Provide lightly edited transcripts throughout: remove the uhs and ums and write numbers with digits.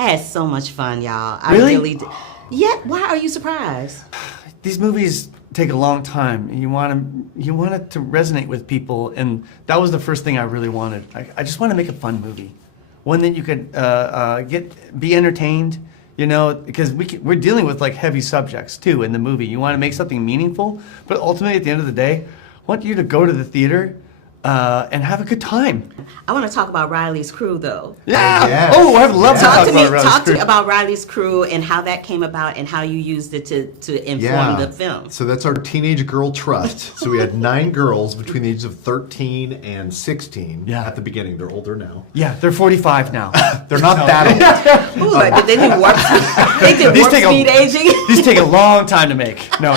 I had so much fun, y'all. I Really? really did. Yeah, why are you surprised? These movies take a long time. And you want it to resonate with people, and that was the first thing I really wanted. I just want to make a fun movie, one that you could be entertained. You know, because we're dealing with like heavy subjects too in the movie. You want to make something meaningful, but ultimately at the end of the day, I want you to go to the theater and have a good time. I want to talk about Riley's crew, though. Yeah. Yes. Oh, I'd love to talk about Riley's Talk to crew. me about Riley's crew and how that came about and how you used it to inform the film. So that's our teenage girl trust. So we had 9 girls between the ages of 13 and 16 at the beginning. They're older now. Yeah, they're 45 now. They're not that old. Ooh, right, but they did warp speed. They did warp speed aging. These take a long time to make. No,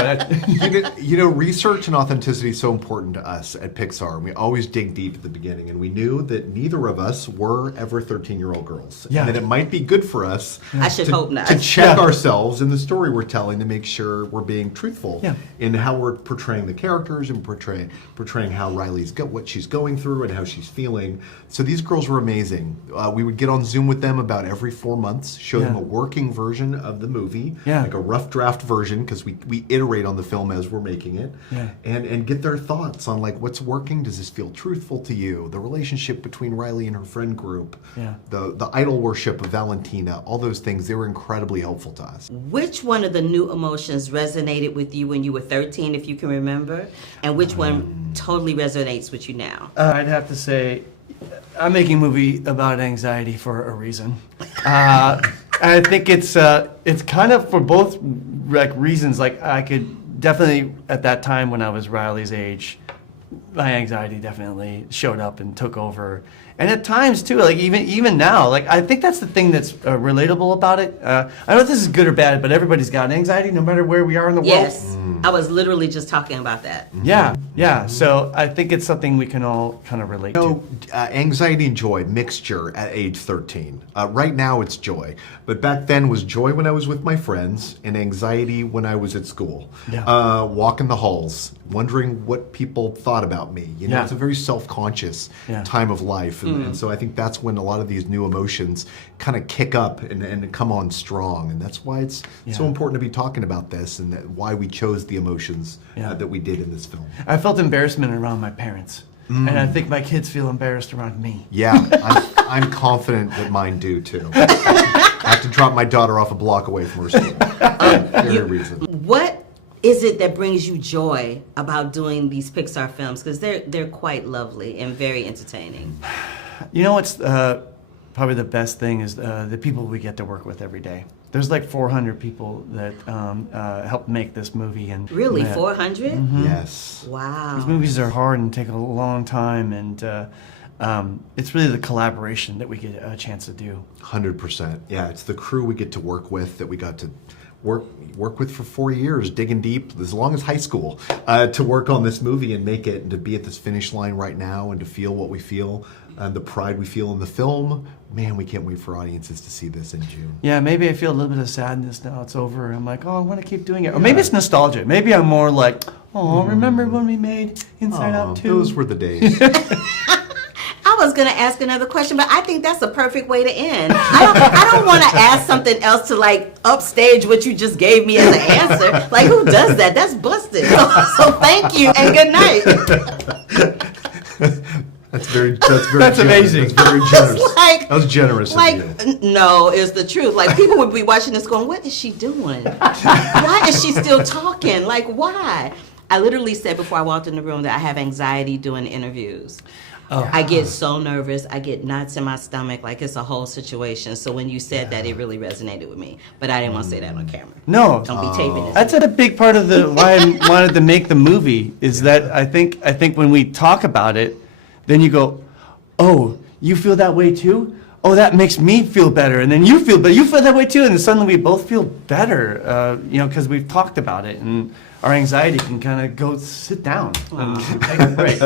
You know, research and authenticity is so important to us at Pixar. And we always dig deep at the beginning. And we knew that neither of us were ever 13-year-old girls. Yeah. And that it might be good for us I should hope not. to check ourselves in the story we're telling to make sure we're being truthful in how we're portraying the characters and portraying how what she's going through and how she's feeling. So these girls were amazing. We would get on Zoom with them about every 4 months, show them a working version of the movie, like a rough draft version, because we iterate on the film as we're making it, and get their thoughts on like what's working. Does this feel truthful to you? The relationship between Riley and her friend group, the idol worship of Valentina, all those things, they were incredibly helpful to us. Which one of the new emotions resonated with you when you were 13, if you can remember, and which one totally resonates with you now? I'd have to say, I'm making a movie about anxiety for a reason. I think it's kind of for both reasons. Like I could definitely at that time when I was Riley's age, my anxiety definitely showed up and took over. And at times too, like even now, like I think that's the thing that's relatable about it. I don't know if this is good or bad, but everybody's got anxiety no matter where we are in the world. Yes, I was literally just talking about that. Yeah. So I think it's something we can all kind of relate to. Anxiety and joy, mixture at age 13. Right now it's joy, but back then was joy when I was with my friends and anxiety when I was at school. Walking the halls, wondering what people thought about me. You know, it's a very self-conscious time of life. And so I think that's when a lot of these new emotions kind of kick up and come on strong. And that's why it's so important to be talking about this and why we chose the emotions that we did in this film. I felt embarrassment around my parents. And I think my kids feel embarrassed around me. Yeah, I'm confident that mine do too. I have to drop my daughter off a block away from her school. Very reason. What is it that brings you joy about doing these Pixar films? Because they're quite lovely and very entertaining. You know what's probably the best thing is the people we get to work with every day. There's like 400 people that helped make this movie. And really, 400? Yes. Wow. These movies are hard and take a long time, and it's really the collaboration that we get a chance to do. 100%. Yeah, it's the crew we get to work with that we got to work with for 4 years, digging deep, as long as high school, to work on this movie and make it, and to be at this finish line right now and to feel what we feel and the pride we feel in the film. Man, we can't wait for audiences to see this in June. Yeah, maybe I feel a little bit of sadness now it's over. I'm like, oh, I want to keep doing it. Or maybe it's nostalgia. Maybe I'm more like, oh, remember when we made Inside Out 2? Those were the days. I was going to ask another question, but I think that's a perfect way to end. I don't want to ask something else to like upstage what you just gave me as an answer. Like, who does that? That's busted. So thank you and good night. That's very amazing. That's very generous. Like, that was generous like, of you. no, it's the truth. Like, people would be watching this going, what is she doing? Why is she still talking? Like, why? I literally said before I walked in the room that I have anxiety doing interviews. I get so nervous. I get knots in my stomach. Like, it's a whole situation. So when you said that, it really resonated with me. But I didn't want to say that on camera. No. Don't be taping this. That's a big part of why I wanted to make the movie is that I think when we talk about it, then you go, oh, you feel that way too? Oh, that makes me feel better. And then you feel that way too. And then suddenly we both feel better, because we've talked about it. And our anxiety can kind of go sit down and take a break.